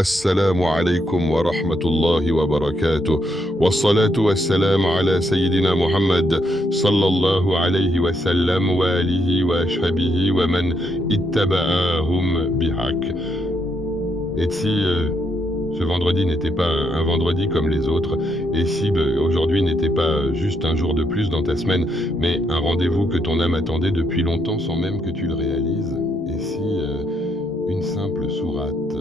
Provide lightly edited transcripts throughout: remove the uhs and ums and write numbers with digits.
السلام عليكم ورحمة الله وبركاته والصلاة والسلام على سيدنا محمد صلى الله عليه وسلم وآله وأصحابه ومن اتبعهم بحق. Et si ce vendredi n'était pas un vendredi comme les autres, et si aujourd'hui n'était pas juste un jour de plus dans ta semaine, mais un rendez-vous que ton âme attendait depuis longtemps sans même que tu le réalises, et si une simple sourate,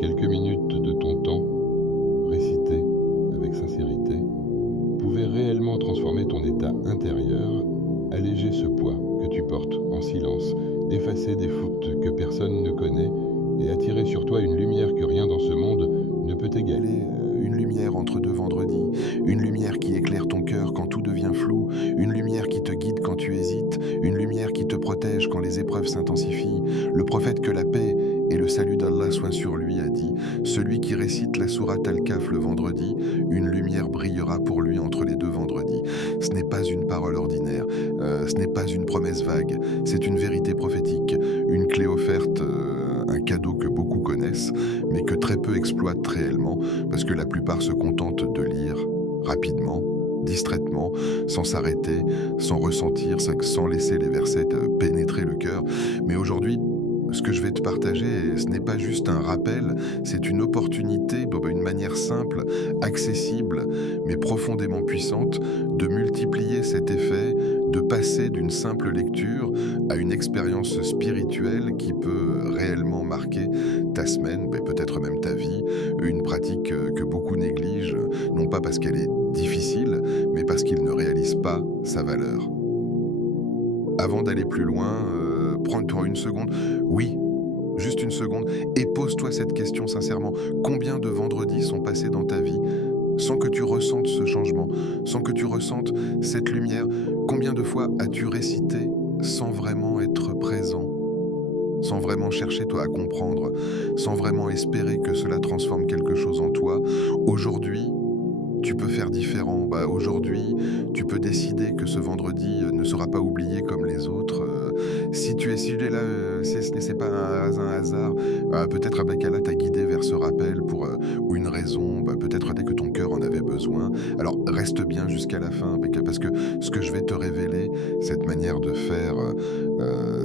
quelques minutes de ton temps, récitée avec sincérité, pouvait réellement transformer ton état intérieur, alléger ce poids que tu portes en silence, effacer des fautes que personne ne connaît, et attirer sur toi une lumière que rien dans ce monde ne peut égaler. Une lumière entre deux vendredis, une lumière qui éclaire ton cœur quand tout devient flou, une lumière qui te guide quand tu hésites, une lumière qui te protège quand les épreuves s'intensifient. Le prophète, que la paix et le salut d'Allah soient sur lui, a dit: celui qui récite la sourate Al-Kahf le vendredi, une lumière brillera pour lui entre les deux vendredis. Ce n'est pas une parole ordinaire, ce n'est pas une promesse vague, c'est une vérité prophétique, une clé offerte, un cadeau que beaucoup connaissent, mais que très peu exploitent réellement, parce que la plupart se contentent de lire rapidement, distraitement, sans s'arrêter, sans ressentir, sans laisser les versets pénétrer le cœur. Mais aujourd'hui, ce que je vais te partager, ce n'est pas juste un rappel, c'est une opportunité, une manière simple, accessible, mais profondément puissante, de multiplier cet effet, de passer d'une simple lecture à une expérience spirituelle qui peut réellement marquer ta semaine, peut-être même ta vie, une pratique que beaucoup négligent, non pas parce qu'elle est difficile, mais parce qu'ils ne réalisent pas sa valeur. Avant d'aller plus loin, prends-toi une seconde, oui, juste une seconde, et pose-toi cette question sincèrement. Combien de vendredis sont passés dans ta vie sans que tu ressentes ce changement, sans que tu ressentes cette lumière? Combien de fois as-tu récité sans vraiment être présent, sans vraiment chercher toi à comprendre, sans vraiment espérer que cela transforme quelque chose en toi? Aujourd'hui, tu peux faire différent. Aujourd'hui, tu peux décider que ce vendredi ne sera pas oublié comme les autres. Si tu es là, ce n'est pas un hasard. Peut-être Allah t'a guidé vers ce rappel pour une raison. Peut-être dès que ton cœur en avait besoin. Alors reste bien jusqu'à la fin, parce que ce que je vais te révéler, cette manière de faire,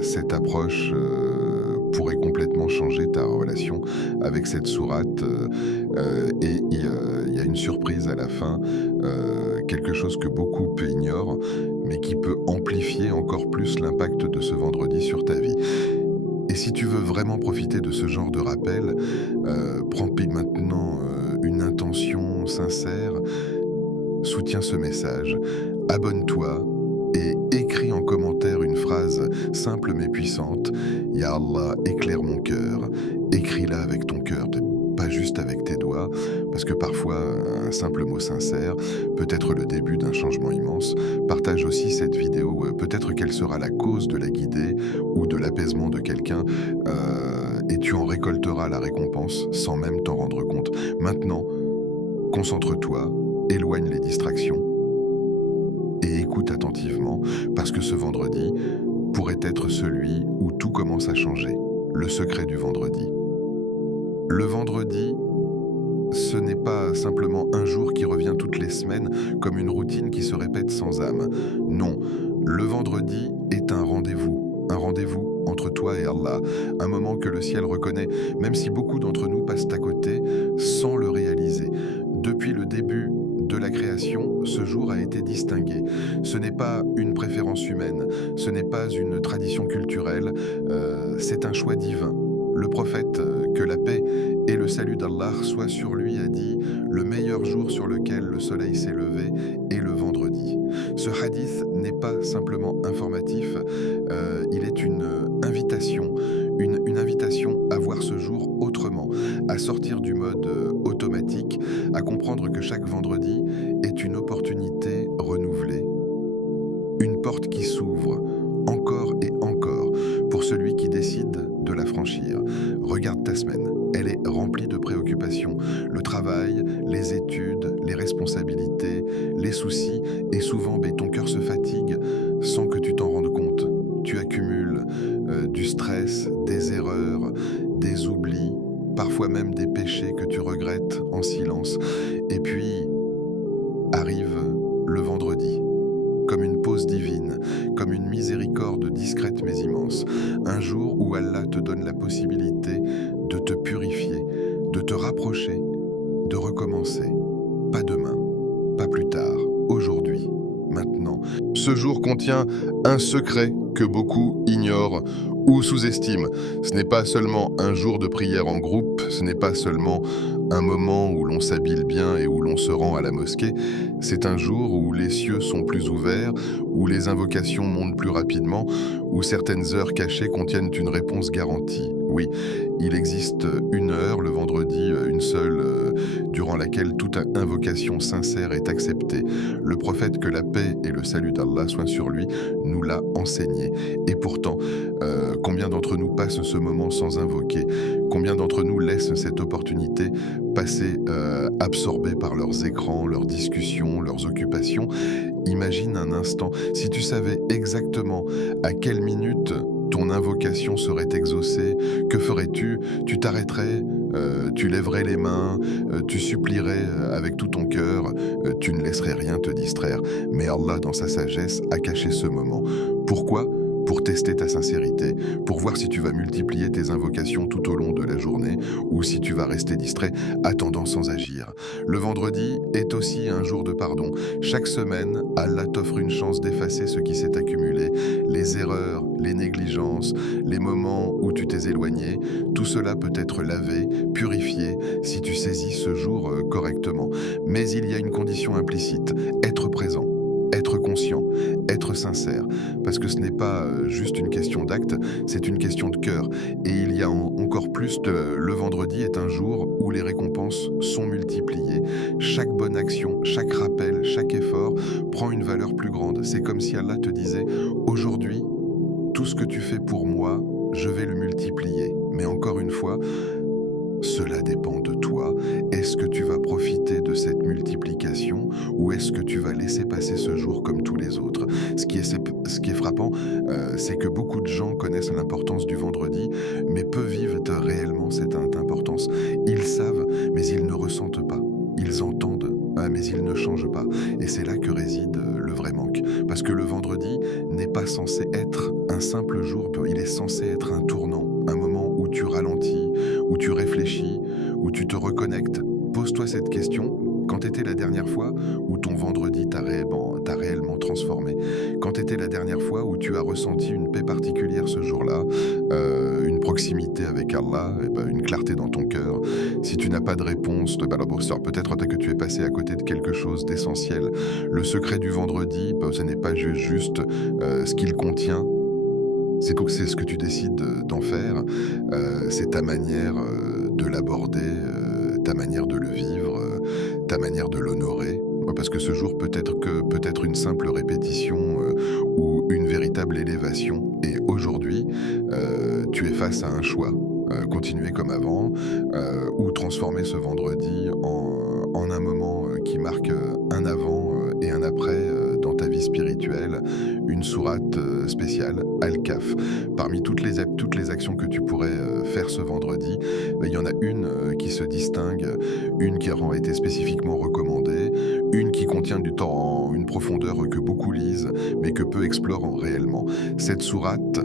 cette approche, pourrait complètement changer ta relation avec cette sourate. Et il y a une surprise à la fin, quelque chose que beaucoup ignorent, mais qui peut amplifier encore plus l'impact de ce vendredi sur ta vie. Et si tu veux vraiment profiter de ce genre de rappel, prends maintenant une intention sincère, soutiens ce message, abonne-toi et écris en commentaire une phrase simple mais puissante. Ya Allah, éclaire mon cœur. Écris-la avec ton cœur, pas juste avec tes doigts, parce que parfois un simple mot sincère peut être le début d'un changement immense. Partage aussi cette vidéo, peut-être qu'elle sera la cause de la guidée ou de l'apaisement de quelqu'un, et tu en récolteras la récompense sans même t'en rendre compte. Maintenant, concentre-toi, éloigne les distractions et écoute attentivement, parce que ce vendredi pourrait être celui où tout commence à changer. Le secret du vendredi. Le vendredi, ce n'est pas simplement un jour qui revient toutes les semaines comme une routine qui se répète sans âme. Non, le vendredi est un rendez-vous entre toi et Allah, un moment que le ciel reconnaît, même si beaucoup d'entre nous passent à côté sans le réaliser. Depuis le début de la création, ce jour a été distingué. Ce n'est pas une préférence humaine, ce n'est pas une tradition culturelle, c'est un choix divin. Le prophète, que la paix et le salut d'Allah soient sur lui, a dit: le meilleur jour sur lequel le soleil s'est levé est le vendredi. Ce hadith n'est pas simplement informatif, il est une invitation, une invitation à voir ce jour autrement, à sortir du mode automatique, à comprendre que chaque vendredi est une opportunité renouvelée, une porte qui s'ouvre encore et encore pour celui qui décide de la franchir. Regarde ta semaine, elle est remplie de préoccupations. Le travail, les études, les responsabilités, les soucis, et souvent ton cœur se fatigue sans que tu t'en rendes compte. Tu accumules du stress, des erreurs, des oublis, parfois même des péchés que tu regrettes en silence. Et puis arrive le vendredi, comme une pause divine, comme une miséricorde discrète mais immense. Un jour où Allah te donne la possibilité de te purifier, de te rapprocher, de recommencer. Pas demain, pas plus tard, aujourd'hui, maintenant. Ce jour contient un secret que beaucoup ignorent ou sous-estiment. Ce n'est pas seulement un jour de prière en groupe, ce n'est pas seulement un moment où l'on s'habille bien et où l'on se rend à la mosquée, c'est un jour où les cieux sont plus ouverts, où les invocations montent plus rapidement, où certaines heures cachées contiennent une réponse garantie. Oui, il existe une heure, le vendredi, une seule, durant laquelle toute invocation sincère est acceptée. Le prophète, que la paix et le salut d'Allah soient sur lui, nous l'a enseigné. Et pourtant, combien d'entre nous passent ce moment sans invoquer? Combien d'entre nous laissent cette opportunité passer absorbés par leurs écrans, leurs discussions, leurs occupations? Imagine un instant, si tu savais exactement à quelle minute ton invocation serait exaucée, que ferais-tu? Tu t'arrêterais, tu lèverais les mains, tu supplierais avec tout ton cœur, tu ne laisserais rien te distraire. Mais Allah, dans sa sagesse, a caché ce moment. Pourquoi? Pour tester ta sincérité, pour voir si tu vas multiplier tes invocations tout au long de la journée ou si tu vas rester distrait, attendant sans agir. Le vendredi est aussi un jour de pardon. Chaque semaine, Allah t'offre une chance d'effacer ce qui s'est accumulé, les erreurs, les négligences, les moments où tu t'es éloigné. Tout cela peut être lavé, purifié, si tu saisis ce jour correctement. Mais il y a une condition implicite, être présent. Être conscient, être sincère, parce que ce n'est pas juste une question d'acte, c'est une question de cœur. Et il y a encore plus le vendredi est un jour où les récompenses sont multipliées. Chaque bonne action, chaque rappel, chaque effort prend une valeur plus grande. C'est comme si Allah te disait, aujourd'hui, tout ce que tu fais pour moi, je vais le multiplier. Mais encore une fois, cela dépend de toi. Est-ce que tu vas profiter de cette multiplication ou est-ce que tu vas laisser passer ce jour comme tous les autres? Ce qui est frappant, c'est que beaucoup de gens connaissent l'importance du vendredi, mais peu vivent réellement cette importance. Ils savent, mais ils ne ressentent pas. Ils entendent, mais ils ne changent pas. Et c'est là que réside le vrai manque. Parce que le vendredi n'est pas censé être un simple jour, il est censé être un tournant, un moment où tu ralentis, où tu réfléchis, où tu te reconnectes. Pose-toi cette question. Quand était la dernière fois où ton vendredi t'a réellement transformé? Quand était la dernière fois où tu as ressenti une paix particulière ce jour-là, une proximité avec Allah, une clarté dans ton cœur? Si tu n'as pas de réponse, peut-être que tu es passé à côté de quelque chose d'essentiel. Le secret du vendredi, ce n'est pas juste ce qu'il contient, c'est ce que tu décides d'en faire, c'est ta manière de l'aborder, ta manière de le vivre, ta manière de l'honorer. Parce que ce jour peut être une simple répétition ou une véritable élévation. Et aujourd'hui, tu es face à un choix. Continuer comme avant ou transformer ce vendredi en un moment qui marque un avant et un après dans ta vie spirituelle, une sourate spéciale, Al-Kahf. Parmi toutes les actions que tu pourrais faire ce vendredi, il y en a une qui se distingue, une qui a été spécifiquement recommandée, une qui contient du temps, une profondeur que beaucoup lisent, mais que peu explorent réellement. Cette sourate,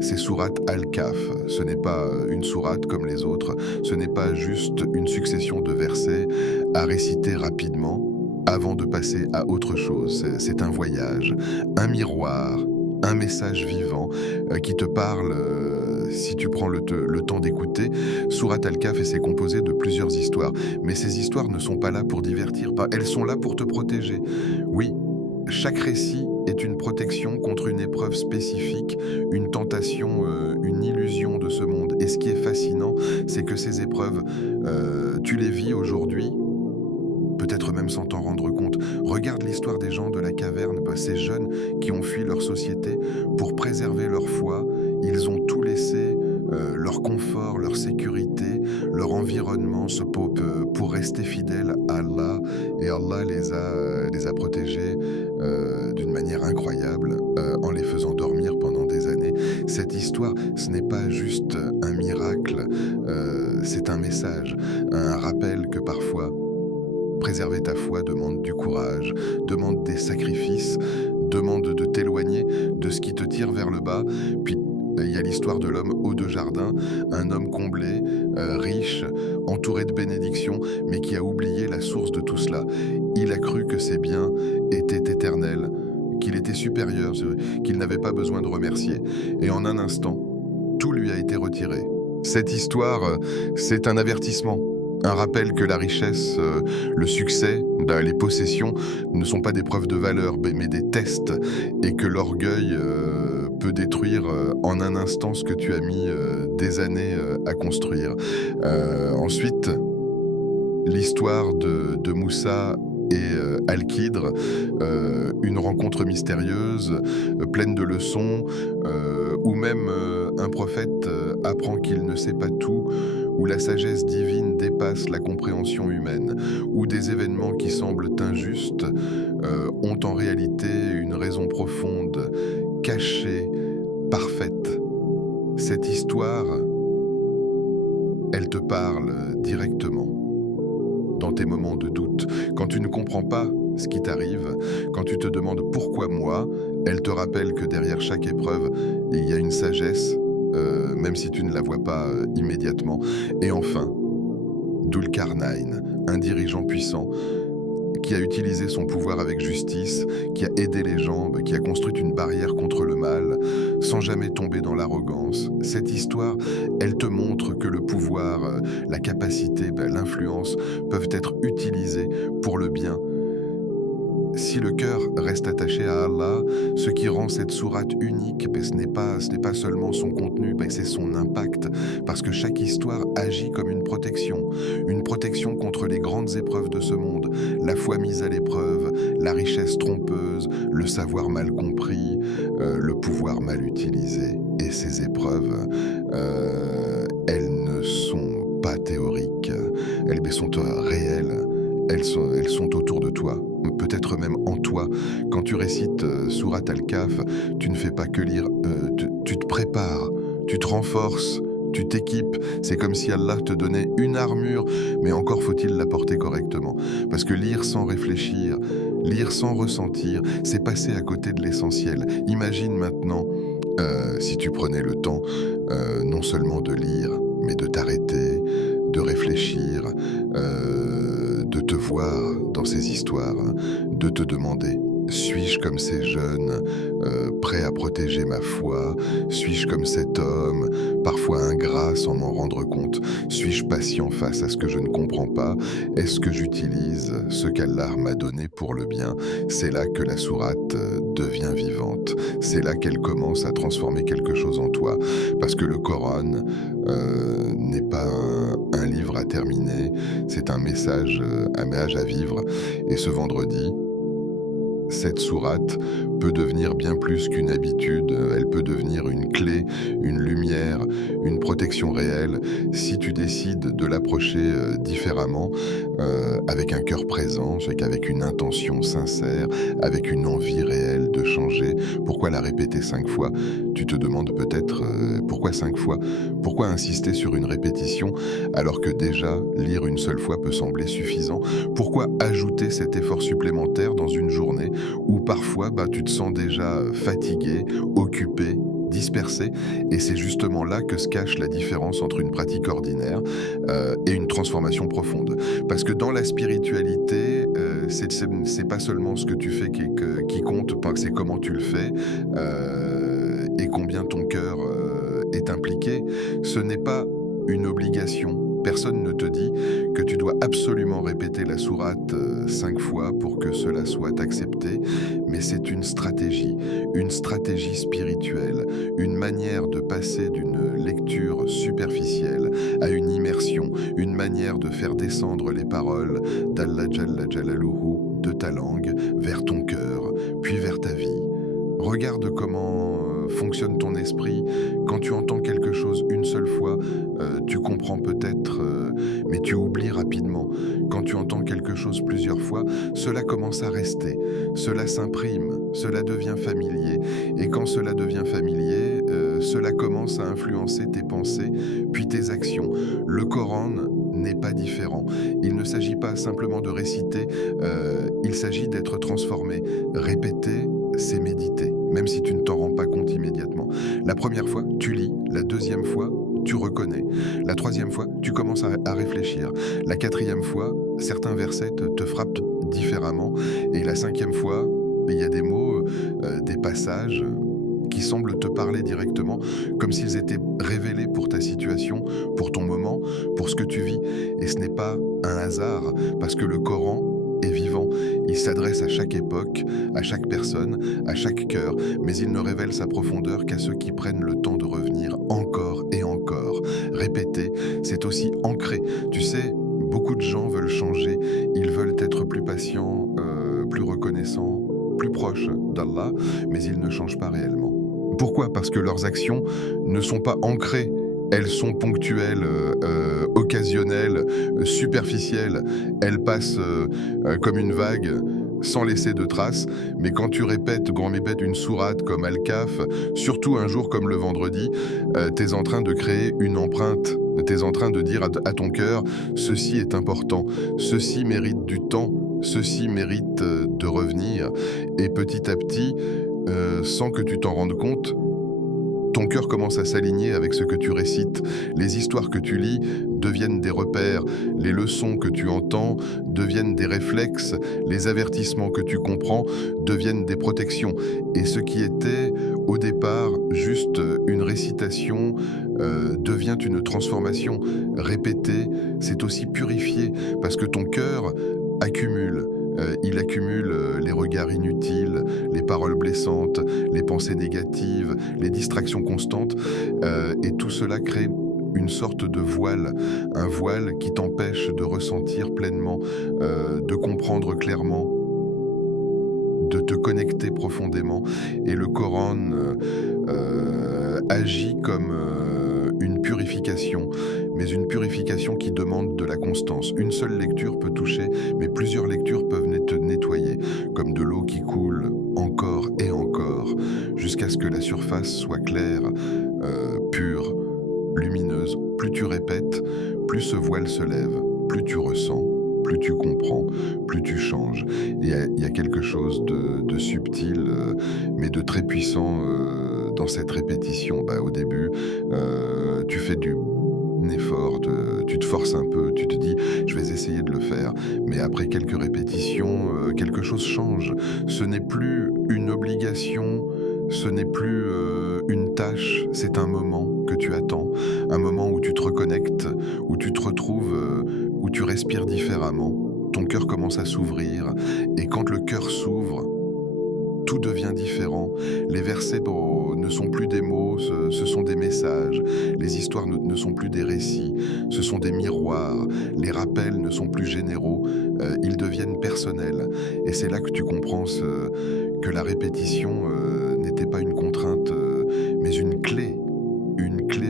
c'est sourate Al-Kahf. Ce n'est pas une sourate comme les autres, ce n'est pas juste une succession de versets à réciter rapidement avant de passer à autre chose. C'est un voyage, un miroir, un message vivant qui te parle, si tu prends le temps d'écouter. Sourate Al-Kahf, et c'est composé de plusieurs histoires. Mais ces histoires ne sont pas là pour divertir, elles sont là pour te protéger. Oui, chaque récit est une protection contre une épreuve spécifique, une tentation, une illusion de ce monde. Et ce qui est fascinant, c'est que ces épreuves, tu les vis aujourd'hui, peut-être même sans t'en rendre compte. Regarde l'histoire des gens de la caverne, ces jeunes qui ont fui leur société pour préserver leur foi. Ils ont tout laissé, leur confort, leur sécurité, leur environnement, pour rester fidèles à Allah. Et Allah les a protégés d'une manière incroyable en les faisant dormir pendant des années. Cette histoire, ce n'est pas juste un miracle, c'est un message, un rappel que parfois, préserver ta foi demande du courage, demande des sacrifices, demande de t'éloigner de ce qui te tire vers le bas. Puis il y a l'histoire de l'homme aux deux jardins, un homme comblé, riche, entouré de bénédictions, mais qui a oublié la source de tout cela. Il a cru que ses biens étaient éternels, qu'il était supérieur, qu'il n'avait pas besoin de remercier. Et en un instant, tout lui a été retiré. Cette histoire, c'est un avertissement. Un rappel que la richesse, le succès, les possessions ne sont pas des preuves de valeur, mais des tests, et que l'orgueil peut détruire en un instant ce que tu as mis des années à construire. Ensuite, l'histoire de Moussa et Al-Kidr, une rencontre mystérieuse, pleine de leçons, où même un prophète apprend qu'il ne sait pas tout, où la sagesse divine dépasse la compréhension humaine, où des événements qui semblent injustes ont en réalité une raison profonde, cachée, parfaite. Cette histoire, elle te parle directement. Dans tes moments de doute, quand tu ne comprends pas ce qui t'arrive, quand tu te demandes pourquoi moi, elle te rappelle que derrière chaque épreuve, il y a une sagesse, même si tu ne la vois pas immédiatement. Et enfin, Dulkarnain, un dirigeant puissant, qui a utilisé son pouvoir avec justice, qui a aidé les gens, qui a construit une barrière contre le mal, sans jamais tomber dans l'arrogance. Cette histoire, elle te montre que le pouvoir, la capacité, l'influence peuvent être utilisés pour le bien. Si le cœur reste attaché à Allah, ce qui rend cette sourate unique, ce n'est pas seulement son contenu, c'est son impact, parce que chaque histoire agit comme une protection contre les grandes épreuves de ce monde, la foi mise à l'épreuve, la richesse trompeuse, le savoir mal compris, le pouvoir mal utilisé. Et ces épreuves, elles ne sont pas théoriques, elles sont réelles. Elles sont autour de toi, peut-être même en toi. Quand tu récites Sourate Al-Kahf, tu ne fais pas que lire, tu te prépares, tu te renforces, tu t'équipes. C'est comme si Allah te donnait une armure, mais encore faut-il la porter correctement. Parce que lire sans réfléchir, lire sans ressentir, c'est passer à côté de l'essentiel. Imagine maintenant, si tu prenais le temps, non seulement de lire, mais de t'arrêter, de réfléchir, de te voir dans ces histoires, de te demander: suis-je comme ces jeunes, prêt à protéger ma foi? Suis-je comme cet homme, parfois ingrat sans m'en rendre compte? Suis-je patient face à ce que je ne comprends pas? Est-ce que j'utilise ce qu'Allah m'a donné pour le bien? C'est là que la sourate devient vivante. C'est là qu'elle commence à transformer quelque chose en toi. Parce que le Coran n'est pas un livre à terminer, c'est un message à vivre. Et ce vendredi, cette sourate peut devenir bien plus qu'une habitude, elle peut devenir une clé, une lumière, une protection réelle, si tu décides de l'approcher différemment, avec un cœur présent, avec une intention sincère, avec une envie réelle de changer. Pourquoi la répéter 5 fois? Tu te demandes peut-être pourquoi 5 fois? Pourquoi insister sur une répétition alors que déjà lire une seule fois peut sembler suffisant? Pourquoi ajouter cet effort supplémentaire dans une journée où parfois tu te sens déjà fatigué, occupé, dispersé, et c'est justement là que se cache la différence entre une pratique ordinaire et une transformation profonde. Parce que dans la spiritualité, c'est pas seulement ce que tu fais qui compte, c'est comment tu le fais et combien ton cœur est impliqué. Ce n'est pas une obligation. Personne ne te dit que tu dois absolument répéter la sourate 5 fois pour que cela soit accepté, mais c'est une stratégie spirituelle, une manière de passer d'une lecture superficielle à une immersion, une manière de faire descendre les paroles d'Allah Jalla Jalaluhu de ta langue vers ton cœur, puis vers ta vie. Regarde comment fonctionne ton esprit. Quand tu entends quelque chose une seule fois, tu comprends peut-être, mais tu oublies rapidement. Quand tu entends quelque chose plusieurs fois, cela commence à rester, cela s'imprime, cela devient familier. Et quand cela devient familier, cela commence à influencer tes pensées, puis tes actions. Le Coran n'est pas différent. Il ne s'agit pas simplement de réciter, il s'agit d'être transformé. Répéter, c'est méditer, même si tu ne t'en rends pas compte immédiatement. La première fois, tu lis. La deuxième fois, tu reconnais. La troisième fois, tu commences à réfléchir. La quatrième fois, certains versets te frappent différemment. Et la cinquième fois, il y a des mots, des passages qui semblent te parler directement, comme s'ils étaient révélés pour ta situation, pour ton moment, pour ce que tu vis. Et ce n'est pas un hasard, parce que le Coran est vivant. Il s'adresse à chaque époque, à chaque personne, à chaque cœur, mais il ne révèle sa profondeur qu'à ceux qui prennent le temps de revenir encore et encore. Répéter, c'est aussi ancrer. Tu sais, beaucoup de gens veulent changer, ils veulent être plus patients, plus reconnaissants, plus proches d'Allah, mais ils ne changent pas réellement. Pourquoi? Parce que leurs actions ne sont pas ancrées. Elles sont ponctuelles, occasionnelles, superficielles. Elles passent comme une vague, sans laisser de traces. Mais quand tu répètes, une sourate comme Al-Kahf, surtout un jour comme le vendredi, tu es en train de créer une empreinte. Tu es en train de dire à ton cœur, ceci est important, ceci mérite du temps, ceci mérite de revenir. Et petit à petit, sans que tu t'en rendes compte, ton cœur commence à s'aligner avec ce que tu récites. Les histoires que tu lis deviennent des repères. Les leçons que tu entends deviennent des réflexes. Les avertissements que tu comprends deviennent des protections. Et ce qui était au départ juste une récitation devient une transformation. Répéter, c'est aussi purifier parce que ton cœur accumule. Il accumule les regards inutiles, les paroles blessantes, les pensées négatives, les distractions constantes, et tout cela crée une sorte de voile, un voile qui t'empêche de ressentir pleinement, de comprendre clairement, de te connecter profondément. Et le Coran agit comme une purification, mais une purification qui demande de la constance. Une seule lecture peut toucher, mais plusieurs lectures peuvent te nettoyer, comme de l'eau qui coule encore et encore, jusqu'à ce que la surface soit claire, pure, lumineuse. Plus tu répètes, plus ce voile se lève, plus tu ressens, plus tu comprends, plus tu changes. Il y a quelque chose de subtil, mais de très puissant dans cette répétition. Au début, tu fais du effort, tu te forces un peu, tu te dis je vais essayer de le faire, mais après quelques répétitions, quelque chose change. Ce n'est plus une obligation, ce n'est plus une tâche, c'est un moment que tu attends, un moment où tu te reconnectes, où tu te retrouves, où tu respires différemment, ton cœur commence à s'ouvrir, et quand le cœur s'ouvre, tout devient différent. Les versets ne sont plus des mots, ce sont des messages. Les histoires ne sont plus des récits, ce sont des miroirs. Les rappels ne sont plus généraux, ils deviennent personnels. Et c'est là que tu comprends que la répétition n'était pas une contrainte, mais une clé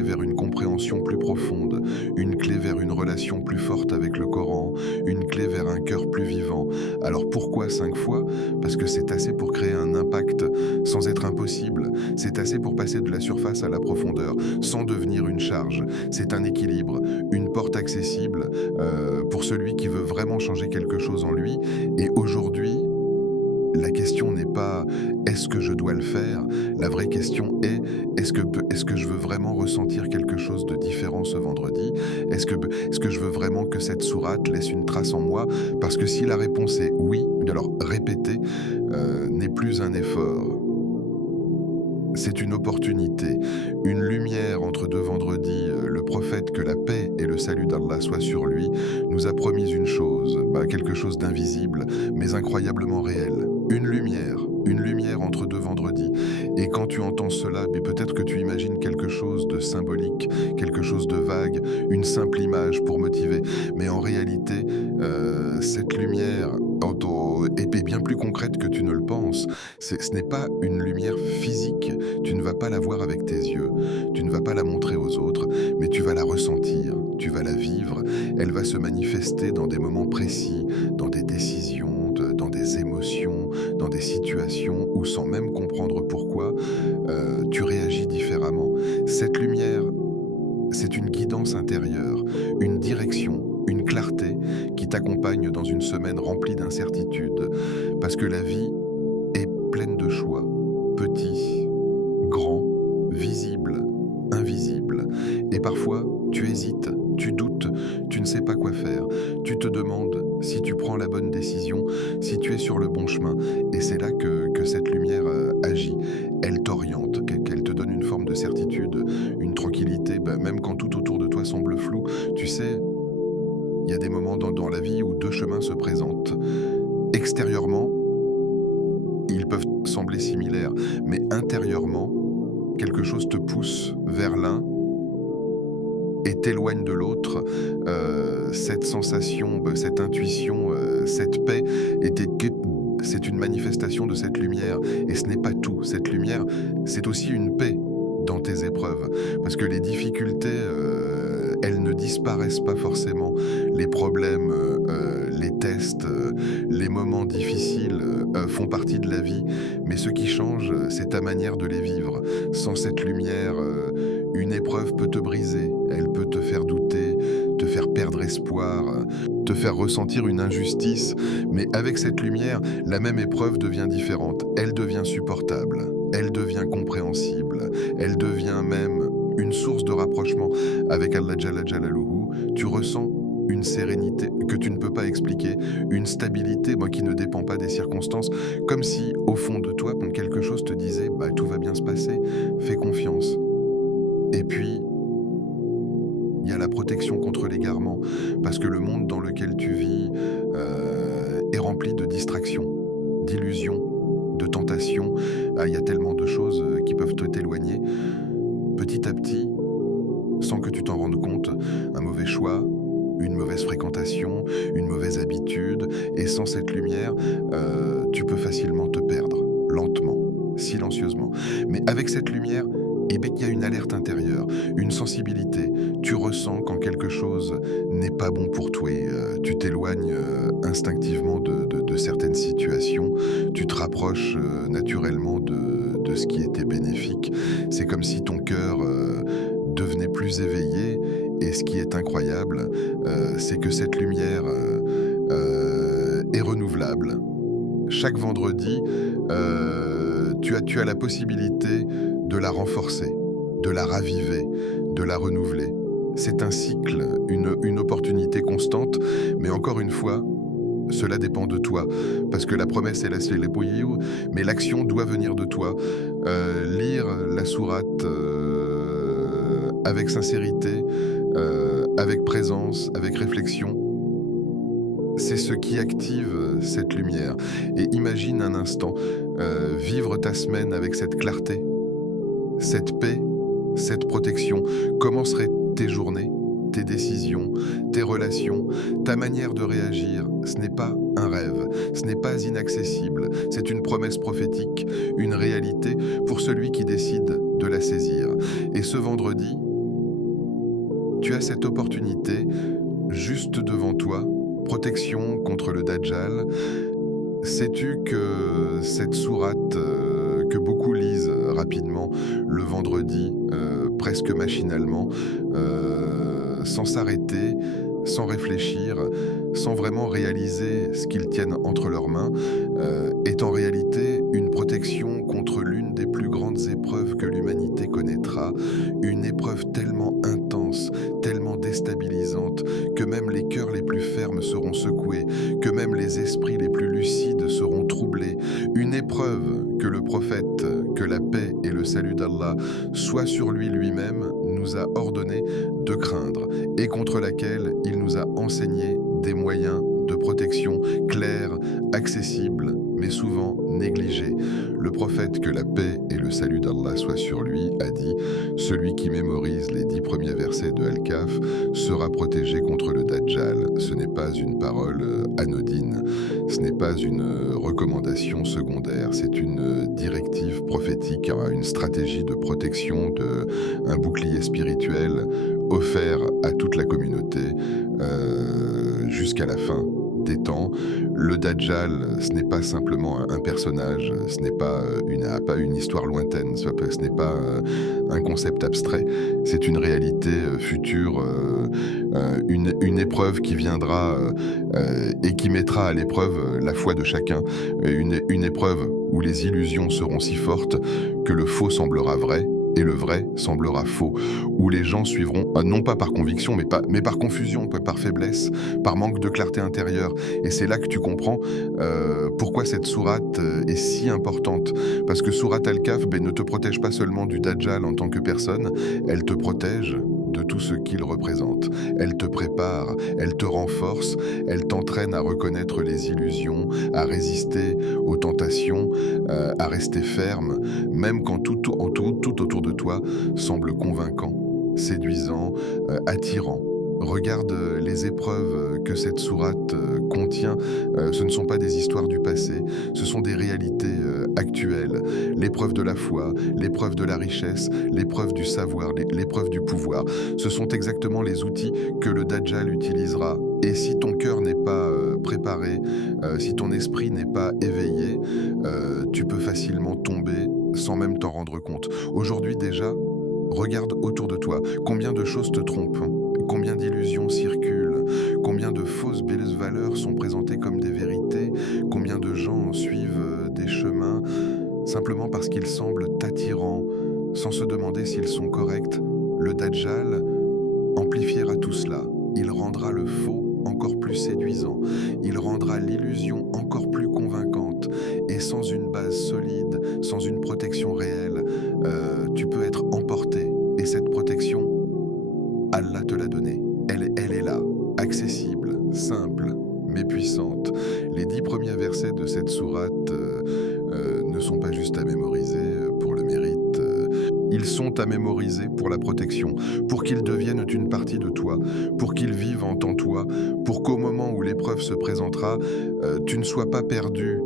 vers une compréhension plus profonde, une clé vers une relation plus forte avec le Coran, une clé vers un cœur plus vivant. Alors pourquoi 5 fois? Parce que c'est assez pour créer un impact sans être impossible. C'est assez pour passer de la surface à la profondeur, sans devenir une charge. C'est un équilibre, une porte accessible pour celui qui veut vraiment changer quelque chose en lui. Et aujourd'hui, la question n'est pas « est-ce que je dois le faire ?» La vraie question est « est-ce que je veux vraiment ressentir quelque chose de différent ce vendredi ? Est-ce que je veux vraiment que cette sourate laisse une trace en moi ?» Parce que si la réponse est « oui », alors répéter n'est plus un effort. C'est une opportunité, une lumière entre 2 vendredis. Le prophète, que la paix et le salut d'Allah soient sur lui, nous a promis une chose, quelque chose d'invisible, mais incroyablement réel. Une lumière entre 2 vendredis. Et quand tu entends cela, peut-être que tu imagines quelque chose de symbolique, quelque chose de vague, une simple image pour motiver. Mais en réalité, cette lumière est bien plus concrète que tu ne le penses. Ce n'est pas une lumière physique. Tu ne vas pas la voir avec tes yeux, tu ne vas pas la montrer aux autres, mais tu vas la ressentir, tu vas la vivre. Elle va se manifester dans des moments précis, dans des décisions, dans des émotions, dans des situations où, sans même comprendre pourquoi, tu réagis différemment. Cette lumière, c'est une guidance intérieure, une direction, une clarté qui t'accompagne dans une semaine remplie d'incertitudes. Parce que la vie est pleine de choix, petits, grands, visibles, invisibles. Et parfois, tu hésites, tu doutes, tu ne sais pas quoi faire. Tu te demandes si tu prends la bonne décision, si tu es sur le bon chemin. Et c'est là que cette lumière agit. Elle t'oriente, qu'elle te donne une forme de certitude, une tranquillité, même quand tout autour de toi semble flou. Tu sais, il y a des moments dans la vie où deux chemins se présentent. Extérieurement, ils peuvent sembler similaires, mais intérieurement, quelque chose te pousse vers l'un et t'éloigne de l'autre. Cette sensation, cette intuition, cette paix, c'est une manifestation de cette lumière. Et ce n'est pas tout. Cette lumière, c'est aussi une paix dans tes épreuves. Parce que les difficultés, elles ne disparaissent pas forcément. Les problèmes, les tests, les moments difficiles font partie de la vie. Mais ce qui change, c'est ta manière de les vivre. Sans cette lumière, une épreuve peut te briser. Elle peut te faire douter, te faire perdre espoir, te faire ressentir une injustice. Mais avec cette lumière, la même épreuve devient différente. Elle devient supportable. Elle devient compréhensible. Elle devient même une source de rapprochement avec Allah Jalla Jalaluhu. Tu ressens une sérénité que tu ne peux pas expliquer, une stabilité qui ne dépend pas des circonstances, comme si au fond de toi, quelque chose te disait tout va bien se passer, fais confiance. Et puis, il y a la protection contre l'égarement, parce que le monde dans lequel tu vis est rempli de distractions, d'illusions, de tentations. Il y a tellement de choses qui peuvent t'éloigner. Petit à petit, sans que tu t'en rendes compte, un mauvais choix, une mauvaise fréquentation, une mauvaise habitude, et sans cette lumière, tu peux facilement te perdre, lentement, silencieusement. Mais avec cette lumière, il y a une alerte intérieure, une sensibilité. Tu ressens quand quelque chose n'est pas bon pour toi. Tu t'éloignes instinctivement de certaines situations. Tu te rapproches naturellement de ce qui était bénéfique. C'est comme si ton cœur devenait plus éveillé. Et ce qui est incroyable, c'est que cette lumière est renouvelable. Chaque vendredi, tu as la possibilité de la renforcer, de la raviver, de la renouveler. C'est un cycle, une opportunité constante, mais encore une fois, cela dépend de toi, parce que la promesse est là, c'est les bouilliou, mais l'action doit venir de toi. Lire la sourate avec sincérité, avec présence, avec réflexion, c'est ce qui active cette lumière. Et imagine un instant vivre ta semaine avec cette clarté, cette paix, cette protection. Comment seraient tes journées, tes décisions, tes relations, ta manière de réagir? Ce n'est pas un rêve, ce n'est pas inaccessible, c'est une promesse prophétique, une réalité pour celui qui décide de la saisir. Et ce vendredi, tu as cette opportunité juste devant toi, protection contre le Dajjal. Sais-tu que cette sourate que beaucoup lisent rapidement le vendredi, presque machinalement, sans s'arrêter, sans réfléchir, sans vraiment réaliser ce qu'ils tiennent entre leurs mains, est en réalité une protection contre l'une des plus grandes épreuves que l'humanité connaîtra, une épreuve tellement intense, tellement déstabilisante, que même les cœurs les plus fermes seront secoués, que même les esprits les plus lucides seront troublés, une épreuve que le prophète, que la paix et le salut d'Allah soient sur lui-même, nous a ordonné de craindre, et contre laquelle il nous a enseigné des moyens de protection clairs, accessibles, mais souvent négligés. Le prophète, que la paix et le salut d'Allah soient sur lui, a dit « Celui qui mémorise les 10 premiers versets de Al-Kahf sera protégé contre le Dajjal. » Ce n'est pas une parole anodine, ce n'est pas une recommandation secondaire, c'est une directive prophétique, une stratégie de protection, un bouclier spirituel offert à toute la communauté jusqu'à la fin des temps. Le Dajjal, ce n'est pas simplement un personnage, ce n'est pas une histoire lointaine, ce n'est pas un concept abstrait, c'est une réalité future, une épreuve qui viendra et qui mettra à l'épreuve la foi de chacun, une épreuve où les illusions seront si fortes que le faux semblera vrai et le vrai semblera faux, où les gens suivront, non pas par conviction, mais par confusion, par faiblesse, par manque de clarté intérieure. Et c'est là que tu comprends pourquoi cette sourate est si importante. Parce que sourate Al-Kahf ne te protège pas seulement du Dajjal en tant que personne, elle te protège de tout ce qu'il représente. Elle te prépare, elle te renforce, elle t'entraîne à reconnaître les illusions, à résister aux tentations, à rester ferme, même quand tout autour de toi semble convaincant, séduisant, attirant. Regarde les épreuves que cette sourate contient. Ce ne sont pas des histoires du passé, ce sont des réalités actuelles. L'épreuve de la foi, l'épreuve de la richesse, l'épreuve du savoir, l'épreuve du pouvoir. Ce sont exactement les outils que le Dajjal utilisera. Et si ton cœur n'est pas préparé, si ton esprit n'est pas éveillé, tu peux facilement tomber sans même t'en rendre compte. Aujourd'hui déjà, regarde autour de toi. Combien de choses te trompent ? Combien d'illusions circulent? Combien de fausses belles valeurs sont présentées comme des vérités? Combien de gens suivent des chemins simplement parce qu'ils semblent attirants, sans se demander s'ils sont corrects? Le Dajjal amplifiera tout cela. Il rendra le faux encore plus séduisant. Il rendra l'illusion encore plus convaincante. Et sans une base solide, sans une protection réelle, tu peux être emporté. Et cette protection, Allah te l'a donnée. Elle est là, accessible, simple, mais puissante. Les 10 premiers versets de cette sourate ne sont pas juste à mémoriser pour le mérite. Ils sont à mémoriser pour la protection, pour qu'ils deviennent une partie de toi, pour qu'ils vivent en toi, pour qu'au moment où l'épreuve se présentera, tu ne sois pas perdu,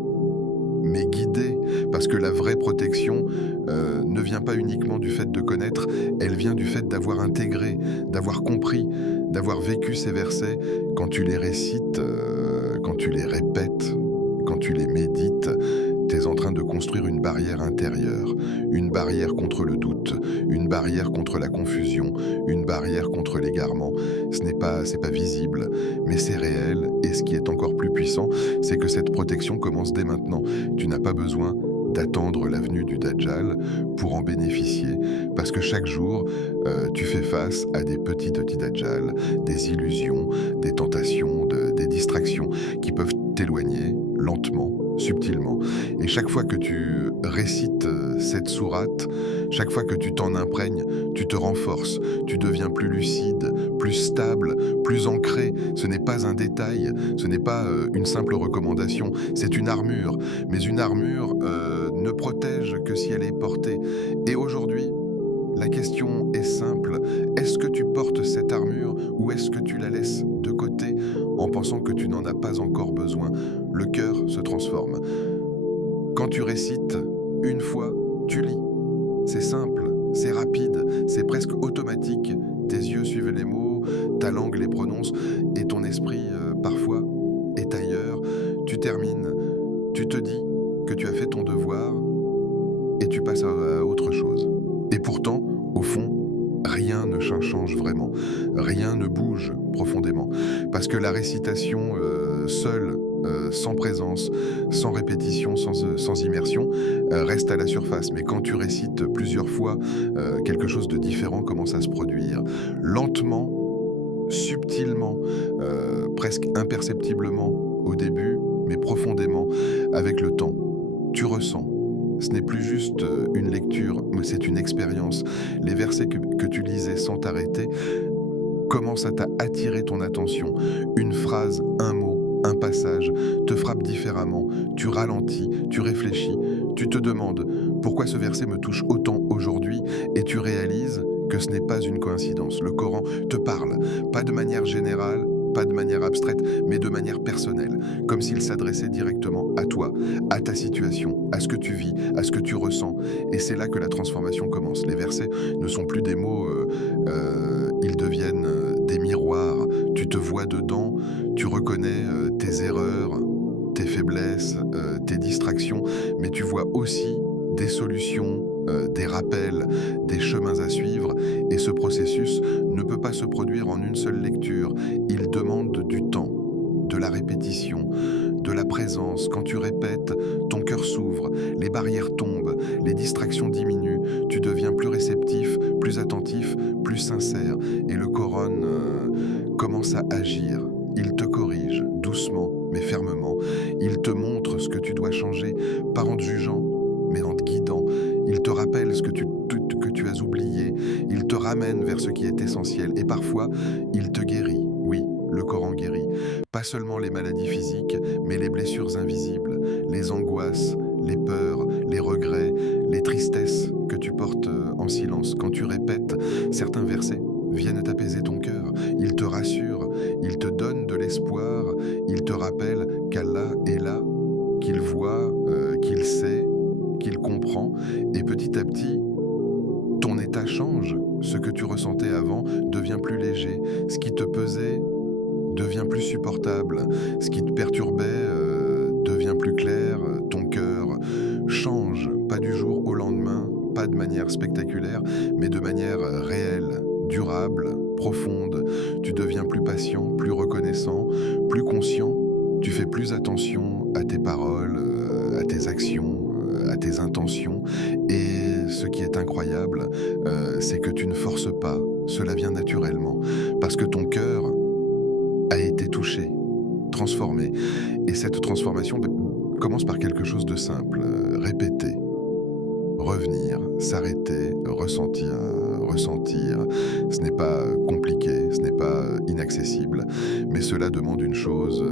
mais guidé, parce que la vraie protection ne vient pas uniquement du fait de connaître, elle vient du fait d'avoir intégré, d'avoir compris, d'avoir vécu ces versets. Quand tu les récites, quand tu les répètes, quand tu les médites, tu es en train de construire une barrière intérieure, une barrière contre le doute, une barrière contre la confusion, une barrière contre l'égarement. C'est pas visible, mais c'est réel, et ce qui est encore plus puissant, c'est que cette protection commence dès maintenant. Tu n'as pas besoin d'attendre la venue du Dajjal pour en bénéficier, parce que chaque jour, tu fais face à des petits Dajjal, des illusions, des tentations, des distractions qui peuvent t'éloigner lentement, subtilement. Et chaque fois que tu récites cette sourate, chaque fois que tu t'en imprègnes, tu te renforces, tu deviens plus lucide, plus stable, plus ancré. Ce n'est pas un détail, ce n'est pas une simple recommandation, c'est une armure. Mais une armure ne protège que si elle est portée. Et aujourd'hui, la question est simple. Est-ce que tu portes cette armure ou est-ce que tu la laisses de côté en pensant que tu n'en as pas encore besoin? Le cœur se transforme. Quand tu récites, une fois, tu lis. C'est simple, c'est rapide, c'est presque automatique. Tes yeux suivent les mots, ta langue les prononce et ton esprit, parfois, est ailleurs. Tu termines, tu te dis que tu as fait ton devoir et tu passes à autre chose. Et pourtant, au fond, rien ne change vraiment, rien ne bouge profondément, parce que la récitation seule, sans présence, sans répétition, sans immersion, reste à la surface. Mais quand tu récites plusieurs fois, quelque chose de différent commence à se produire. Lentement, subtilement, presque imperceptiblement au début, mais profondément, avec le temps. Tu ressens. Ce n'est plus juste une lecture, mais c'est une expérience. Les versets que tu lisais sans t'arrêter commencent à attirer ton attention. Une phrase, un mot, un passage te frappe différemment. Tu ralentis, tu réfléchis, tu te demandes pourquoi ce verset me touche autant aujourd'hui et tu réalises que ce n'est pas une coïncidence. Le Coran te parle, pas de manière générale, pas de manière abstraite, mais de manière personnelle, comme s'il s'adressait directement à toi, à ta situation, à ce que tu vis, à ce que tu ressens. Et c'est là que la transformation commence. Les versets ne sont plus des mots, ils deviennent des miroirs. Tu te vois dedans, Tu reconnais tes erreurs, tes faiblesses, tes distractions, mais tu vois aussi des solutions, des rappels, des chemins à suivre, et ce processus ne peut pas se produire en une seule lecture. Il demande du temps, de la répétition, de la présence. Quand tu répètes, ton cœur s'ouvre, les barrières tombent, les distractions diminuent, tu deviens plus réceptif, plus attentif, plus sincère, et le Coran commence à agir. Il te corrige, doucement mais fermement. Il te montre ce que tu dois changer, pas en te jugeant, mais en te guidant. Il te rappelle ce que tu as oublié. Il te ramène vers ce qui est essentiel. Et parfois, il te guérit. Oui, le Coran guérit. Pas seulement les maladies physiques, mais les blessures invisibles, les angoisses, les peurs, les regrets, les tristesses que tu portes en silence. Quand tu répètes certains versets, viennent apaiser ton cœur. Il te rassure, il te donne de l'espoir, il te rappelle qu'Allah est là, qu'il voit, qu'il sait, qu'il comprend, et petit à petit, ton état change. Ce que tu ressentais avant devient plus léger. Ce qui te pesait devient plus supportable. Ce qui te perturbait devient plus clair. Ton cœur change, pas du jour au lendemain, pas de manière spectaculaire, mais de manière réelle, durable, profonde. Tu deviens plus patient, plus reconnaissant, plus conscient. Tu fais plus attention à tes paroles, à tes actions, à tes intentions. Et ce qui est incroyable, c'est que tu ne forces pas. Cela vient naturellement. Parce que ton cœur a été touché, transformé. Et cette transformation commence par quelque chose de simple. Répéter. Revenir, s'arrêter, ressentir. Ce n'est pas compliqué, ce n'est pas inaccessible, mais cela demande une chose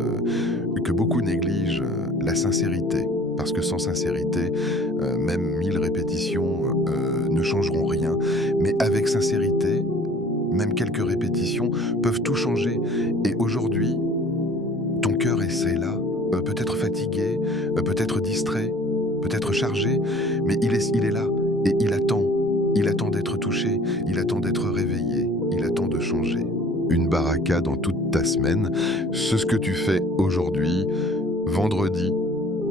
que beaucoup négligent, la sincérité. Parce que sans sincérité, même 1000 répétitions ne changeront rien. Mais avec sincérité, même quelques répétitions peuvent tout changer. Et aujourd'hui, ton cœur est là, peut-être fatigué, peut-être distrait, peut-être chargé, mais il est là et il attend. Il attend d'être touché, il attend d'être réveillé, il attend de changer. Une baraka dans toute ta semaine. Ce que tu fais aujourd'hui, vendredi,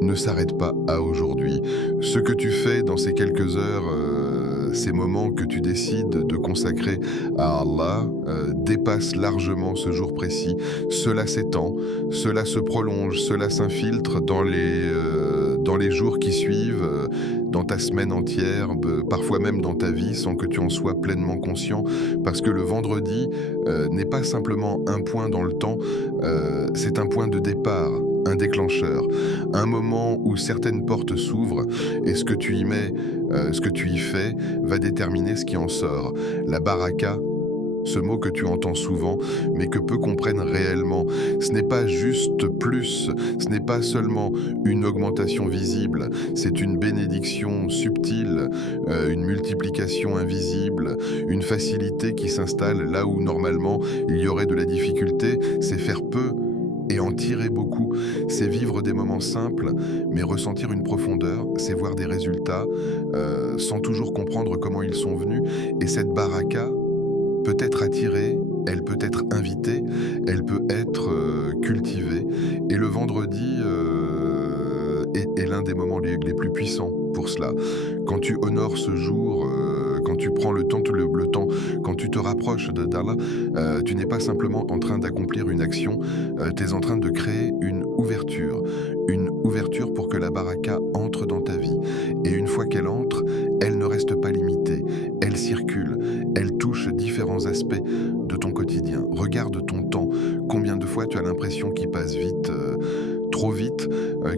ne s'arrête pas à aujourd'hui. Ce que tu fais dans ces quelques heures, ces moments que tu décides de consacrer à Allah, dépasse largement ce jour précis. Cela s'étend, cela se prolonge, cela s'infiltre dans les jours qui suivent, dans ta semaine entière, parfois même dans ta vie, sans que tu en sois pleinement conscient. Parce que le vendredi n'est pas simplement un point dans le temps, c'est un point de départ, un déclencheur, un moment où certaines portes s'ouvrent et ce que tu y mets, ce que tu y fais, va déterminer ce qui en sort. La baraka, ce mot que tu entends souvent, mais que peu comprennent réellement, ce n'est pas juste plus, ce n'est pas seulement une augmentation visible, c'est une bénédiction subtile, une multiplication invisible, une facilité qui s'installe là où normalement il y aurait de la difficulté, c'est faire peu et en tirer beaucoup. C'est vivre des moments simples, mais ressentir une profondeur, c'est voir des résultats sans toujours comprendre comment ils sont venus. Et cette baraka peut être attirée, elle peut être invitée, elle peut être cultivée. Et le vendredi est l'un des moments les plus puissants pour cela. Quand tu honores ce jour, quand tu prends le temps, quand tu te rapproches d'Allah, tu n'es pas simplement en train d'accomplir une action, tu es en train de créer une ouverture pour que la baraka entre dans ta vie. Et une fois qu'elle entre, elle ne reste pas limitée, elle circule, elle touche différents aspects de ton quotidien. Regarde ton temps, combien de fois tu as l'impression qu'il passe vite, trop vite,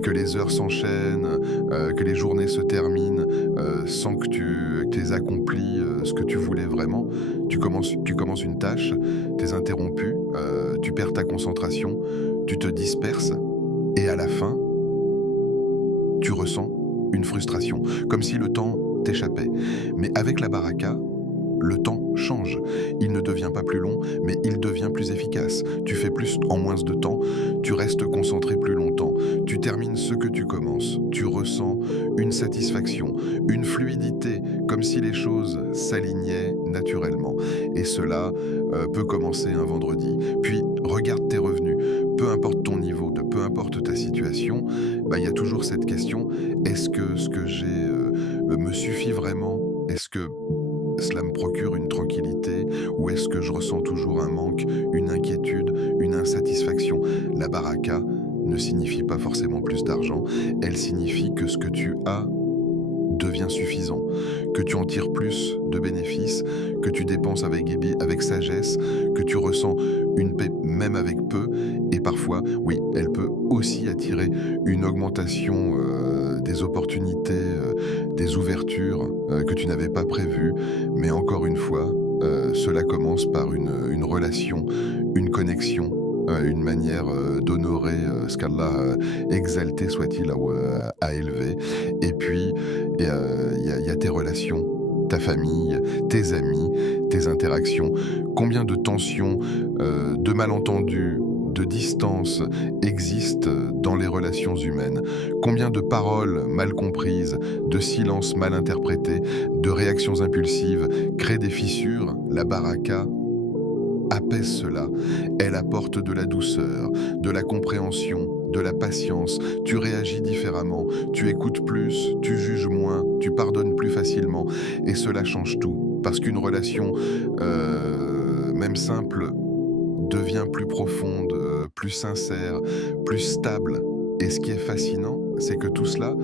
que les heures s'enchaînent, que les journées se terminent sans que tu aies accompli ce que tu voulais vraiment. Tu commences une tâche, tu es interrompu, tu perds ta concentration, tu te disperses et à la fin, tu ressens une frustration, comme si le temps t'échappait. Mais avec la baraka, le temps change. Il ne devient pas plus long, mais il devient plus efficace. Tu fais plus en moins de temps, tu restes concentré plus longtemps, tu termines ce que tu commences, tu ressens une satisfaction, une fluidité, comme si les choses s'alignaient naturellement. Et cela peut commencer un vendredi. Puis, regarde tes revenus. peu importe ton niveau, de peu importe ta situation, il y a toujours cette question, est-ce que ce que j'ai me suffit vraiment? Est-ce que cela me procure une tranquillité ou est-ce que je ressens toujours un manque, une inquiétude, une insatisfaction? La baraka ne signifie pas forcément plus d'argent, elle signifie que ce que tu as devient suffisant, que tu en tires plus de bénéfices, que tu dépenses avec sagesse, que tu ressens une paix même avec peu, et parfois, oui, elle peut aussi attirer une augmentation des opportunités, des ouvertures que tu n'avais pas prévues, mais encore une fois, cela commence par une relation, une connexion, une manière d'honorer ce qu'Allah, exalté soit-il, a élevé. Et puis, il y a tes relations, ta famille, tes amis, tes interactions. Combien de tensions, de malentendus, de distances existent dans les relations humaines? Combien de paroles mal comprises, de silences mal interprétés, de réactions impulsives créent des fissures? La baraka apaise cela. Elle apporte de la douceur, de la compréhension, de la patience. Tu réagis différemment, tu écoutes plus, tu juges moins, tu pardonnes plus facilement. Et cela change tout. Parce qu'une relation, même simple, devient plus profonde, plus sincère, plus stable. Et ce qui est fascinant, c'est que tout cela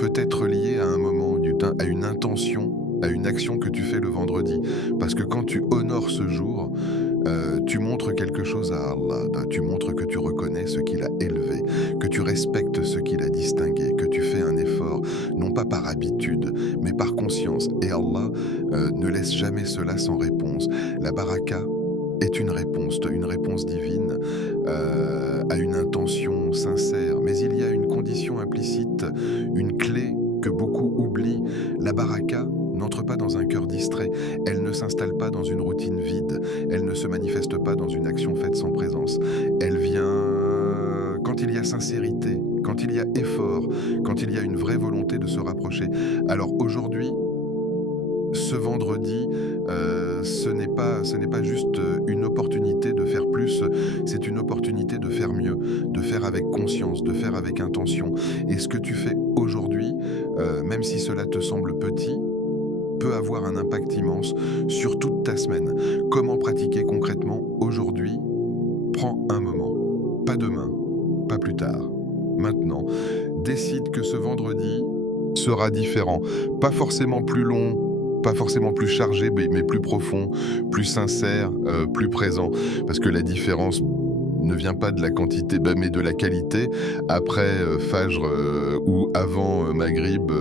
peut être lié à un moment, à une intention, à une action que tu fais le vendredi. Parce que quand tu honores ce jour, tu montres quelque chose à Allah, tu montres que tu reconnais ce qu'il a élevé, que tu respectes ce qu'il a distingué, que tu fais un effort, non pas par habitude, mais par conscience. Et Allah ne laisse jamais cela sans réponse. La baraka est une réponse divine à une intention sincère. Mais il y a une condition implicite, une clé que beaucoup oublient. La baraka n'entre pas dans un cœur distrait, elle ne s'installe pas dans une routine vide, elle ne se manifeste pas dans une action faite sans présence. Elle vient quand il y a sincérité, quand il y a effort, quand il y a une vraie volonté de se rapprocher. Alors aujourd'hui, ce vendredi, ce n'est pas juste une opportunité de faire plus, c'est une opportunité de faire mieux, de faire avec conscience, de faire avec intention. Et ce que tu fais aujourd'hui, même si cela te semble petit, peut avoir un impact immense sur toute ta semaine. Comment pratiquer concrètement aujourd'hui? Prends un moment, pas demain, pas plus tard, maintenant. Décide que ce vendredi sera différent, pas forcément plus long, pas forcément plus chargé, mais plus profond, plus sincère, plus présent. Parce que la différence ne vient pas de la quantité, mais de la qualité. Après Fajr ou avant Maghrib,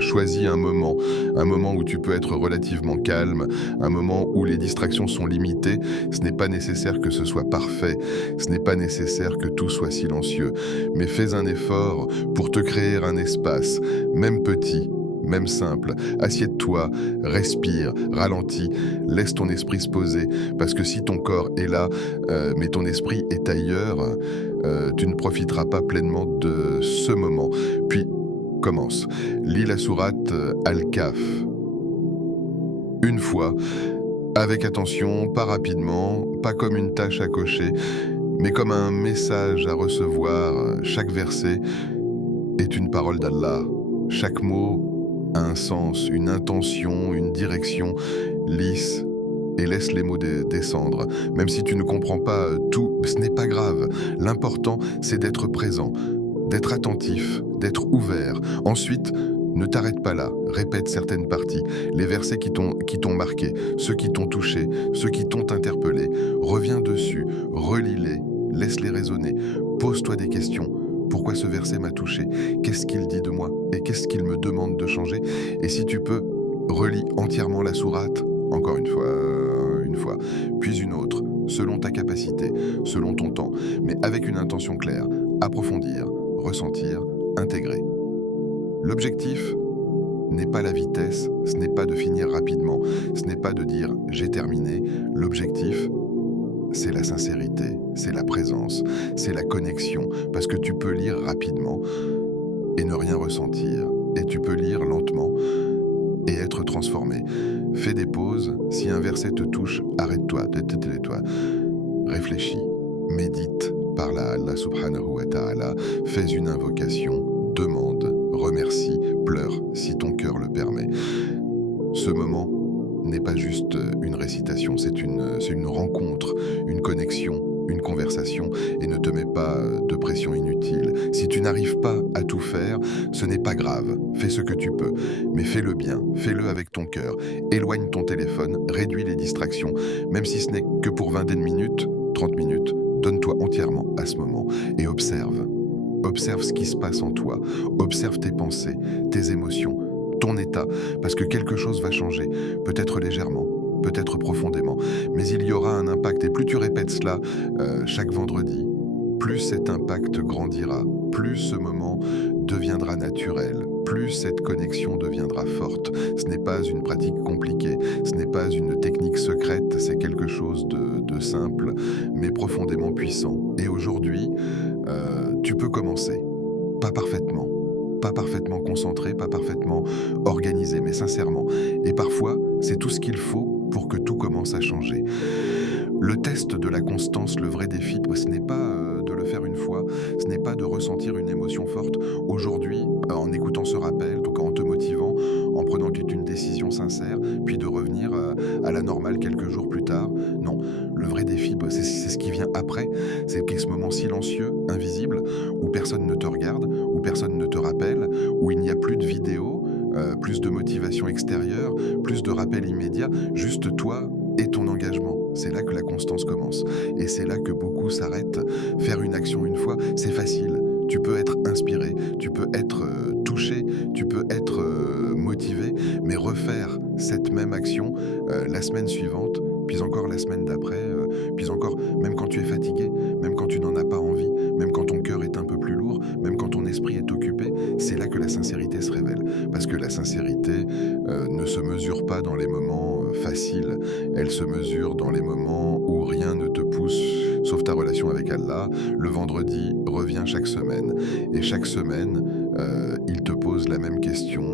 choisis un moment où tu peux être relativement calme, un moment où les distractions sont limitées. Ce n'est pas nécessaire que ce soit parfait, ce n'est pas nécessaire que tout soit silencieux, mais fais un effort pour te créer un espace, même petit, même simple. Assieds-toi, respire, ralentis, laisse ton esprit se poser, parce que si ton corps est là, mais ton esprit est ailleurs, tu ne profiteras pas pleinement de ce moment. Puis, commence. Lis la sourate Al-Kahf. Une fois, avec attention, pas rapidement, pas comme une tâche à cocher, mais comme un message à recevoir. Chaque verset est une parole d'Allah. Chaque mot a un sens, une intention, une direction. Lis et laisse les mots descendre. Même si tu ne comprends pas tout, ce n'est pas grave. L'important, c'est d'être présent, d'être attentif, d'être ouvert. Ensuite, ne t'arrête pas là, répète certaines parties, les versets qui t'ont marqué, ceux qui t'ont touché, ceux qui t'ont interpellé. Reviens dessus, relis-les, laisse-les résonner, pose-toi des questions. Pourquoi ce verset m'a touché? Qu'est-ce qu'il dit de moi? Et qu'est-ce qu'il me demande de changer? Et si tu peux, relis entièrement la sourate, encore une fois, puis une autre, selon ta capacité, selon ton temps, mais avec une intention claire, approfondir, ressentir, intégrer. L'objectif n'est pas la vitesse, ce n'est pas de finir rapidement, ce n'est pas de dire « j'ai terminé ». L'objectif, c'est la sincérité, c'est la présence, c'est la connexion, parce que tu peux lire rapidement et ne rien ressentir, et tu peux lire lentement et être transformé. Fais des pauses, si un verset te touche, arrête-toi, tais-toi, réfléchis, médite, parle à Allah subhanahu wa ta'ala, fais une invocation, demande, remercie, pleure si ton cœur le permet. Ce moment n'est pas juste une récitation, c'est une rencontre, une connexion, une conversation, et ne te mets pas de pression inutile. Si tu n'arrives pas à tout faire, ce n'est pas grave, fais ce que tu peux, mais fais-le bien, fais-le avec ton cœur, éloigne ton téléphone, réduis les distractions, même si ce n'est que pour 20 minutes, 30 minutes, donne-toi entièrement à ce moment et observe. Observe ce qui se passe en toi, observe tes pensées, tes émotions, ton état, parce que quelque chose va changer, peut-être légèrement, peut-être profondément, mais il y aura un impact, et plus tu répètes cela chaque vendredi, plus cet impact grandira, plus ce moment deviendra naturel, plus cette connexion deviendra forte. Ce n'est pas une pratique compliquée, ce n'est pas une technique secrète, c'est quelque chose de simple, mais profondément puissant. Et aujourd'hui, tu peux commencer, pas parfaitement concentré, pas parfaitement organisé, mais sincèrement. Et parfois, c'est tout ce qu'il faut pour que tout commence à changer. Le test de la constance, le vrai défi, ce n'est pas de le faire une fois, ce n'est pas de ressentir une émotion forte aujourd'hui en écoutant ce rappel, donc en te motivant, en prenant une décision sincère, puis de revenir à la normale quelques jours plus tard. Non, le vrai défi, c'est ce qui vient après, c'est ce moment silencieux, invisible, où personne ne te regarde, où personne ne te rappelle, où il n'y a plus de vidéo, plus de motivation extérieure, plus de rappel immédiat, juste toi et ton engagement. C'est là que la constance commence. Et c'est là que beaucoup s'arrêtent. Faire une action une fois, c'est facile. Tu peux être inspiré, tu peux être touché, tu peux être motivé, mais refaire cette même action la semaine suivante, puis encore la semaine d'après, puis encore, même quand tu es fatigué, même quand tu n'en as pas envie, même quand ton cœur est un peu plus lourd, même quand ton esprit est occupé, c'est là que la sincérité se révèle. Parce que la sincérité ne se mesure pas dans les moments faciles, elle se mesure dans les moments où rien ne te pousse, sauf ta relation avec Allah. Le vendredi revient chaque semaine, et chaque semaine, il te pose la même question,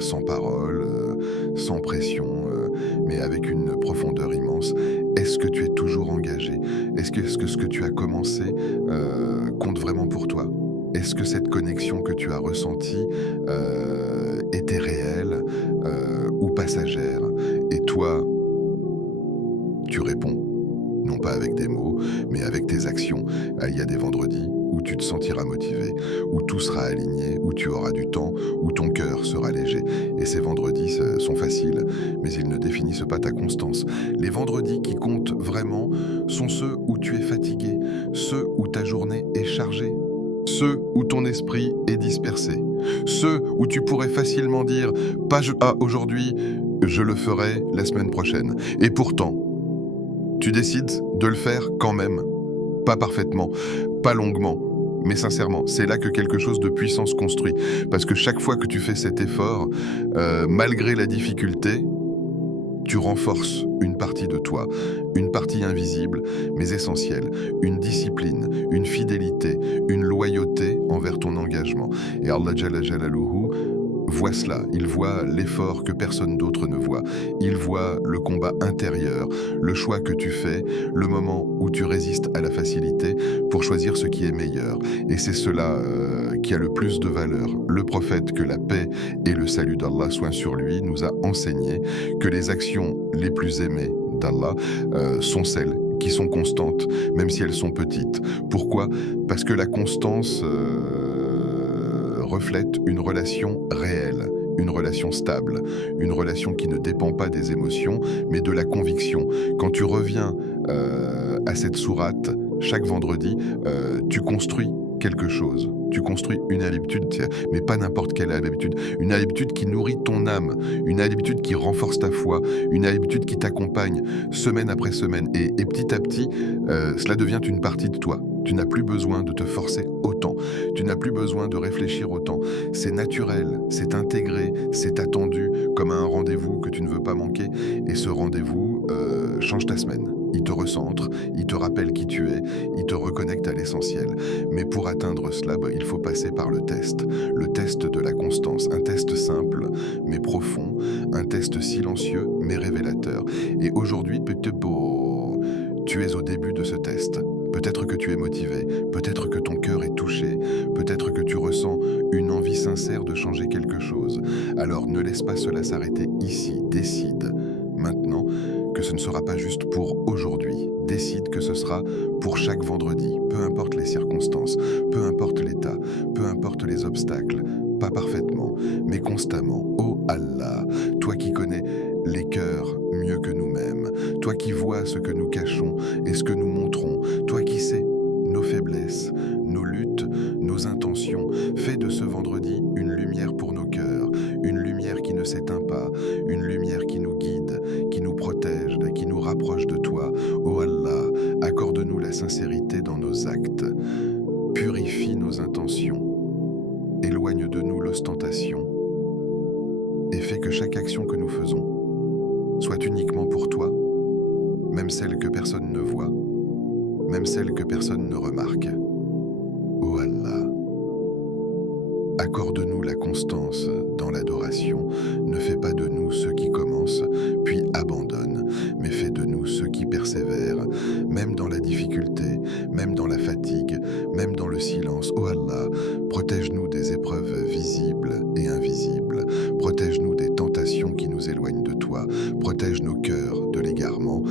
sans parole, sans pression, mais avec une profondeur immense. Est-ce que tu es toujours engagé? Est-ce que ce que tu as commencé compte vraiment pour toi? Est-ce que cette connexion que tu as ressentie était réelle ou passagère? Et toi, tu réponds, non pas avec des mots, mais avec tes actions. Il y a des vendredis où tu te sentiras motivé, où tout sera aligné, où tu auras du temps, où ton cœur sera léger. Et ces vendredis sont faciles, mais ils ne définissent pas ta constance. Les vendredis qui comptent vraiment sont ceux où tu es fatigué, ceux où ta journée est chargée, ceux où ton esprit est dispersé, ceux où tu pourrais facilement dire « pas aujourd'hui, je le ferai la semaine prochaine ». Et pourtant, tu décides de le faire quand même. Pas parfaitement, pas longuement, mais sincèrement, c'est là que quelque chose de puissant se construit. Parce que chaque fois que tu fais cet effort, malgré la difficulté, tu renforces une partie de toi, une partie invisible, mais essentielle, une discipline, une fidélité, une loyauté envers ton engagement. Et Allah Jalla Jalaluhu voit cela, il voit l'effort que personne d'autre ne voit, il voit le combat intérieur, le choix que tu fais, le moment où tu résistes à la facilité pour choisir ce qui est meilleur. Et c'est cela qui a le plus de valeur. Le prophète, que la paix et le salut d'Allah soient sur lui, nous a enseigné que les actions les plus aimées d'Allah sont celles qui sont constantes, même si elles sont petites. Pourquoi? Parce que la constance reflète une relation réelle, une relation stable, une relation qui ne dépend pas des émotions, mais de la conviction. Quand tu reviens à cette sourate, chaque vendredi, tu construis quelque chose. Tu construis une habitude, mais pas n'importe quelle habitude. Une habitude qui nourrit ton âme, une habitude qui renforce ta foi, une habitude qui t'accompagne semaine après semaine. Et petit à petit, cela devient une partie de toi. Tu n'as plus besoin de te forcer autant. Tu n'as plus besoin de réfléchir autant. C'est naturel, c'est intégré, c'est attendu, comme un rendez-vous que tu ne veux pas manquer. Et ce rendez-vous change ta semaine. Il te recentre, il te rappelle qui tu es, il te reconnecte à l'essentiel. Mais pour atteindre cela, il faut passer par le test de la constance. Un test simple, mais profond, un test silencieux, mais révélateur. Et aujourd'hui, peut-être tu es au début de ce test. Peut-être que tu es motivé, peut-être que ton cœur est touché, peut-être que tu ressens une envie sincère de changer quelque chose. Alors ne laisse pas cela s'arrêter ici, décide maintenant que ce ne sera pas juste pour aujourd'hui. Décide que ce sera pour chaque vendredi, peu importe les circonstances, peu importe l'état, peu importe les obstacles, pas parfaitement, mais constamment. Oh Allah, toi qui connais les cœurs mieux que nous-mêmes, toi qui vois ce que nous cachons et ce que nous montrons, toi qui sais nos faiblesses, nos luttes, nos intentions, fais de ce vendredi une lumière pour nos cœurs, une lumière qui ne s'éteint pas, une lumière qui nous guide, qui nous protège, qui nous rapproche de toi. Oh Allah, accorde-nous la sincérité dans nos actes, purifie nos intentions, éloigne de nous l'ostentation et fais que chaque action que nous faisons soit uniquement pour toi, même celle que personne ne voit, même celle que personne ne remarque. Oh Allah, accorde-nous la constance dans l'adoration. Ne fais pas de nous ceux qui commencent, puis abandonnent, mais fais de nous ceux qui persévèrent, même dans la difficulté, même dans la fatigue, même dans le silence. Oh Allah, protège-nous des épreuves visibles et invisibles. Protège-nous des tentations qui nous éloignent de toi. Protège nos cœurs de l'égarement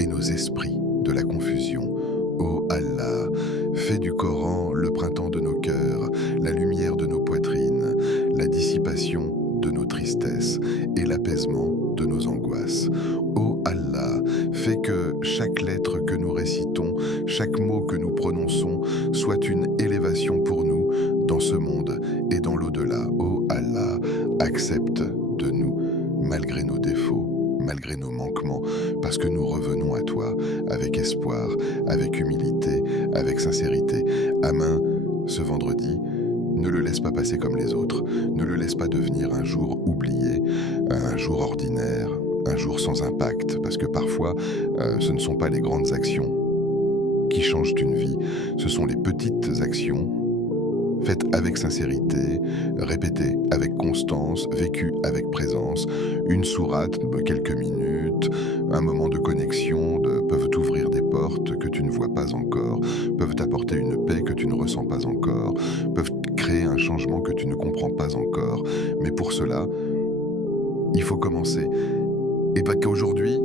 et nos esprits de la confusion. Oh Allah, fais du Coran le printemps de nos cœurs, la lumière de nos poitrines, la dissipation de nos tristesses et l'apaisement de nos angoisses. Oh Allah, fais que chaque lettre que nous récitons, chaque mot que nous prononçons soit une élévation pour nous dans ce monde et dans l'au-delà. Oh Allah, accepte de nous malgré nos défauts, malgré nos manquements, parce que nous revenons à toi avec espoir, avec humilité, avec sincérité. Amin, ce vendredi, ne le laisse pas passer comme les autres, ne le laisse pas devenir un jour oublié, un jour ordinaire, un jour sans impact, parce que parfois, ce ne sont pas les grandes actions qui changent une vie, ce sont les petites actions faites avec sincérité, répétées avec constance, vécues avec présence. Une sourate de quelques minutes, un moment de connexion peuvent t'ouvrir des portes que tu ne vois pas encore, peuvent t'apporter une paix que tu ne ressens pas encore, peuvent créer un changement que tu ne comprends pas encore. Mais pour cela, il faut commencer. Et pas qu'aujourd'hui,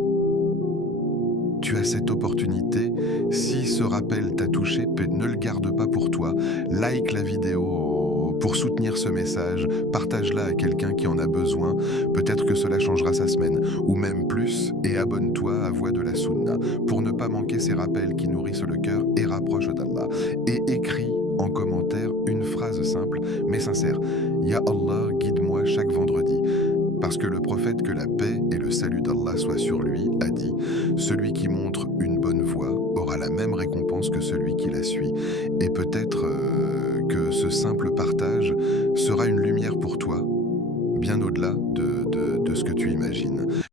tu as cette opportunité. Si ce rappel t'a touché, ne le garde pas pour toi. Like la vidéo pour soutenir ce message, partage-la à quelqu'un qui en a besoin. Peut-être que cela changera sa semaine, ou même plus, et abonne-toi à Voix de la Sunna pour ne pas manquer ces rappels qui nourrissent le cœur et rapprochent d'Allah. Et écris en commentaire une phrase simple mais sincère. Ya Allah, guide-moi chaque vendredi. Parce que le prophète, que la paix et le salut d'Allah soient sur lui, a dit « Celui qui montre une bonne voie aura la même récompense que celui qui la suit. » Et peut-être que ce simple partage sera une lumière pour toi, bien au-delà de ce que tu imagines.